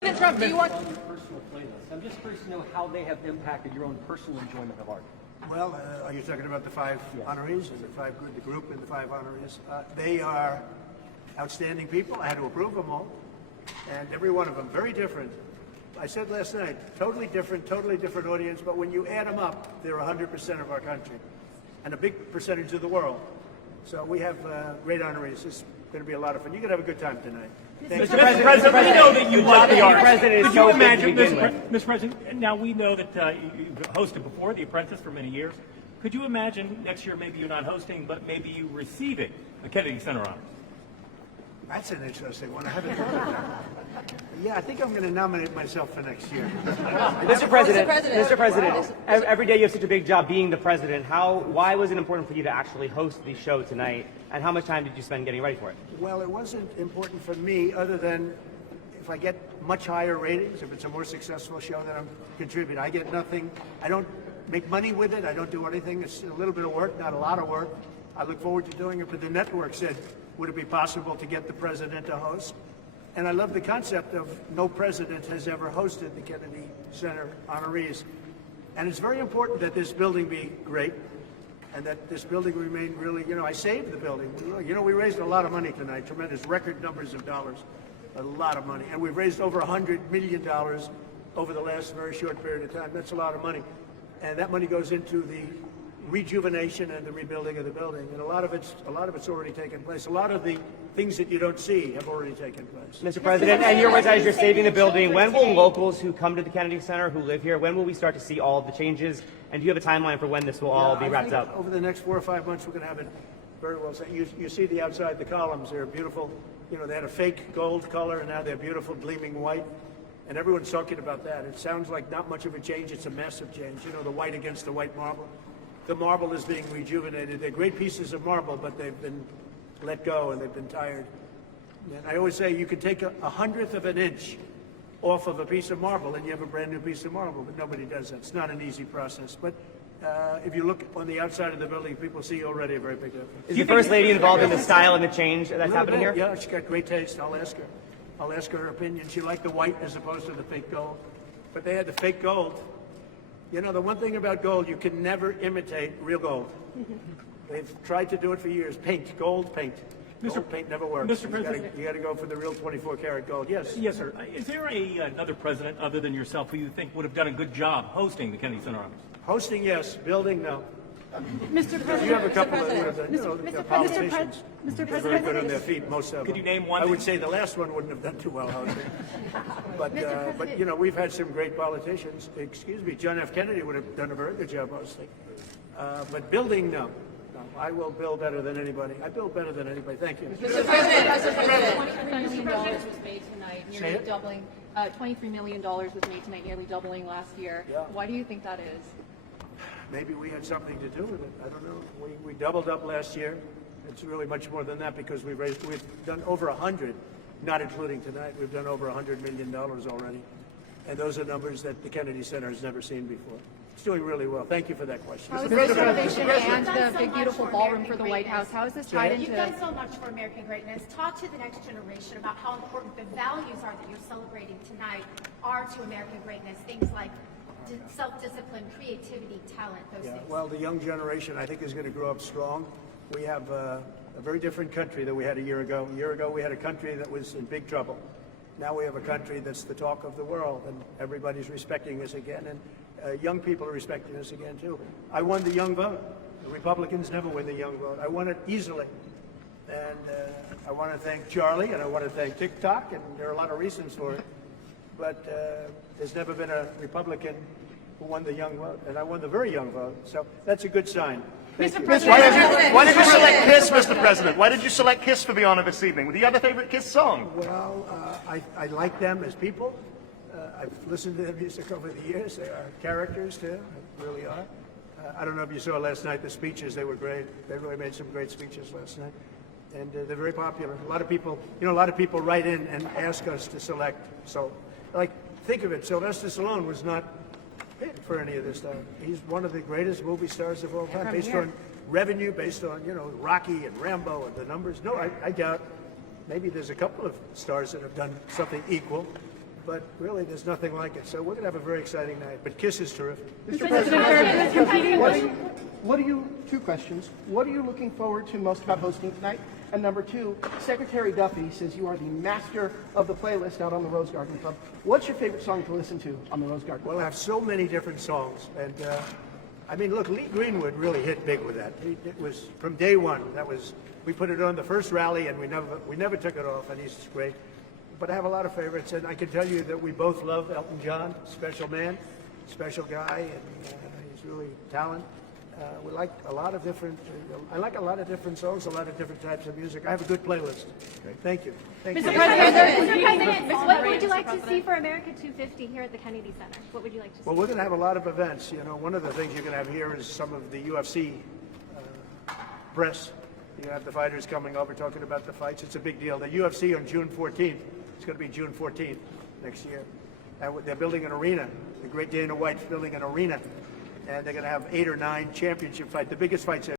President Trump, do you want... Personal playlists. I'm just curious to know how they have impacted your own personal enjoyment of art. Well, are you talking about the five honorees and the group and the five honorees? They are outstanding people. I had to approve them all, and every one of them very different. I said last night, totally different audience. But when you add them up, they're 100% of our country, and a big percentage of the world. So we have great honorees. It's going to be a lot of fun. You're going to have a good time tonight. Mr. President, we know that you love the arts. Could you imagine, Mr. President, now we know that you've hosted before, The Apprentice, for many years. Could you imagine next year maybe you're not hosting, but maybe you receiving the Kennedy Center Honors? That's an interesting one. I haven't heard of that. Yeah, I think I'm going to nominate myself for next year. Mr. President, every day you have such a big job being the president. Why was it important for you to actually host the show tonight, and how much time did you spend getting ready for it? Well, it wasn't important for me other than if I get much higher ratings, if it's a more successful show, then I'm contributing. I get nothing. I don't make money with it. I don't do anything. It's a little bit of work, not a lot of work. I look forward to doing it, but the network said, would it be possible to get the president to host? And I love the concept of no president has ever hosted the Kennedy Center honorees. And it's very important that this building be great and that this building remain really, I saved the building. We raised a lot of money tonight, tremendous record numbers of dollars, a lot of money. And we've raised over $100 million over the last very short period of time. That's a lot of money. And that money goes into the rejuvenation and the rebuilding of the building, and a lot of it's already taken place. A lot of the things that you don't see have already taken place. Mr. President, and as you're saving the building, when will locals who come to the Kennedy Center, who live here, when will we start to see all of the changes? And do you have a timeline for when this will all be wrapped up? Over the next 4 or 5 months, we're going to have it very well set. You see the outside, the columns, they're beautiful. They had a fake gold color, and now they're beautiful, gleaming white. And everyone's talking about that. It sounds like not much of a change. It's a massive change. The white against the white marble. The marble is being rejuvenated. They're great pieces of marble, but they've been let go and they've been tired. And I always say you can take a hundredth of an inch off of a piece of marble and you have a brand new piece of marble, but nobody does that. It's not an easy process. But if you look on the outside of the building, people see already a very big difference. Is the First Lady involved in the style and the change that's happening here? Yeah, she's got great taste. I'll ask her opinion. She liked the white as opposed to the fake gold. But they had the fake gold. The one thing about gold, you can never imitate real gold. They've tried to do it for years. Gold paint. Gold paint never works. Mr. President, you got to go for the real 24-karat gold. Yes. Yes, sir. Is there another president other than yourself who you think would have done a good job hosting the Kennedy Center Honors? Hosting, yes. Building, no. Mr. President, you have a couple of politicians. They're very good on their feet, most of them. Could you name one? I would say the last one wouldn't have done too well hosting. But we've had some great politicians. Excuse me, John F. Kennedy would have done a very good job hosting. But building, no. I will build better than anybody. I build better than anybody. Thank you. Mr. President, $23 million was made tonight, nearly doubling. $23 million was made tonight, nearly doubling last year. Yeah. Why do you think that is? Maybe we had something to do with it. I don't know. We doubled up last year. It's really much more than that because we've done over 100, not including tonight. We've done over $100 million already. And those are numbers that the Kennedy Center has never seen before. It's doing really well. Thank you for that question. How is this renovation and the big, beautiful ballroom for the White House? How is this tied into... You've done so much for American greatness. Talk to the next generation about how important the values are that you're celebrating tonight are to American greatness. Things like self-discipline, creativity, talent, those things. Well, the young generation, I think, is going to grow up strong. We have a very different country than we had a year ago. A year ago, we had a country that was in big trouble. Now we have a country that's the talk of the world, and everybody's respecting us again, and young people are respecting us again, too. I won the young vote. The Republicans never win the young vote. I won it easily. And I want to thank Charlie, and I want to thank TikTok, and there are a lot of reasons for it. But there's never been a Republican who won the young vote, and I won the very young vote. So that's a good sign. Mr. President, why did you select Kiss, Mr. President? Why did you select Kiss for the honor this evening? Do you have a favorite Kiss song? Well, I like them as people. I've listened to their music over the years. They are characters, too. They really are. I don't know if you saw last night the speeches. They were great. They really made some great speeches last night. And they're very popular. A lot of people write in and ask us to select. So, think of it. Sylvester Stallone was not hit for any of this stuff. He's one of the greatest movie stars of all time, based on revenue, based on, Rocky and Rambo and the numbers. No, I doubt. Maybe there's a couple of stars that have done something equal. but really there's nothing like it. So we're going to have a very exciting night. But KISS is terrific. Mr. President, What are you, two questions. What are you looking forward to most about hosting tonight? And number two, Secretary Duffy says you are the master of the playlist out on the Rose Garden Club. What's your favorite song to listen to on the Rose Garden Club? Well, I have so many different songs. And I mean, look, Lee Greenwood really hit big with that. It was from day one. We put it on the first rally and we never took it off, and he's great. But I have a lot of favorites, and I can tell you that we both love Elton John, special man, special guy, and he's really talented. We like a lot of different. I like a lot of different songs, a lot of different types of music. I have a good playlist. Okay. Thank you. Thank you. Mr. President, Mr. President, what would you like to see for America 250 here at the Kennedy Center? What would you like to see? Well, we're going to have a lot of events. You know, one of the things you're going to have here is some of the UFC press. You're going to have the fighters coming over talking about the fights. It's a big deal. The UFC on June 14th. It's going to be June 14th next year. And they're building an arena. The great Dana White's building an arena. And they're going to have 8 or 9 championship fights, the biggest fights ever.